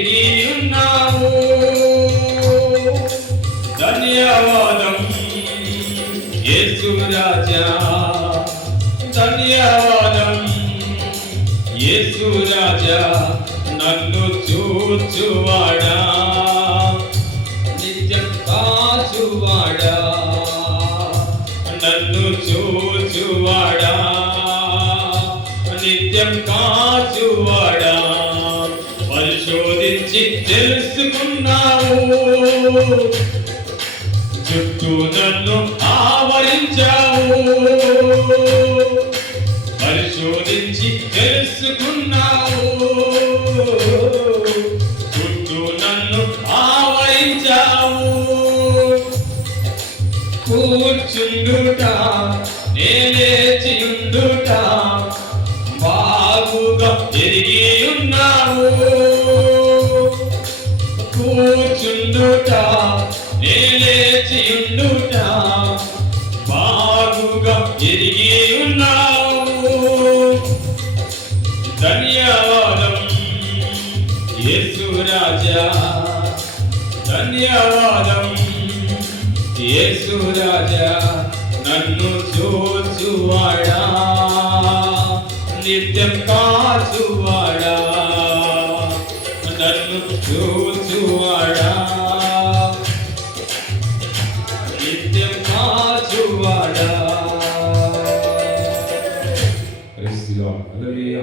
ఎరిగి ఉన్నావు ధన్యవాదం యేసు రాజా. ధన్యవాదం యేసు రాజా. నన్ను చూచువాడా. నిత్యం కాచువాడా. నన్ను చూచువాడా. నిత్యం కాచువాడా. పరిశోధించి తెలుసుకున్నావు. చుట్టూ నన్ను ఆవరించావు. పరిశోధించి తెలుసుకున్నావు. చుట్టూ నన్ను ఆవరించావు. కూర్చుండుట నేనే చిందుట ఉండుట నేలేచి ఉండుట బాగుగా ఎరిగి ఉన్నావు. ధన్యవాదం యేసు రాజా. ధన్యవాదం యేసు రాజా. నన్ను చూచువాడా నిత్యం కాచువాడా. నన్ను చూచువాడా. ഹലോ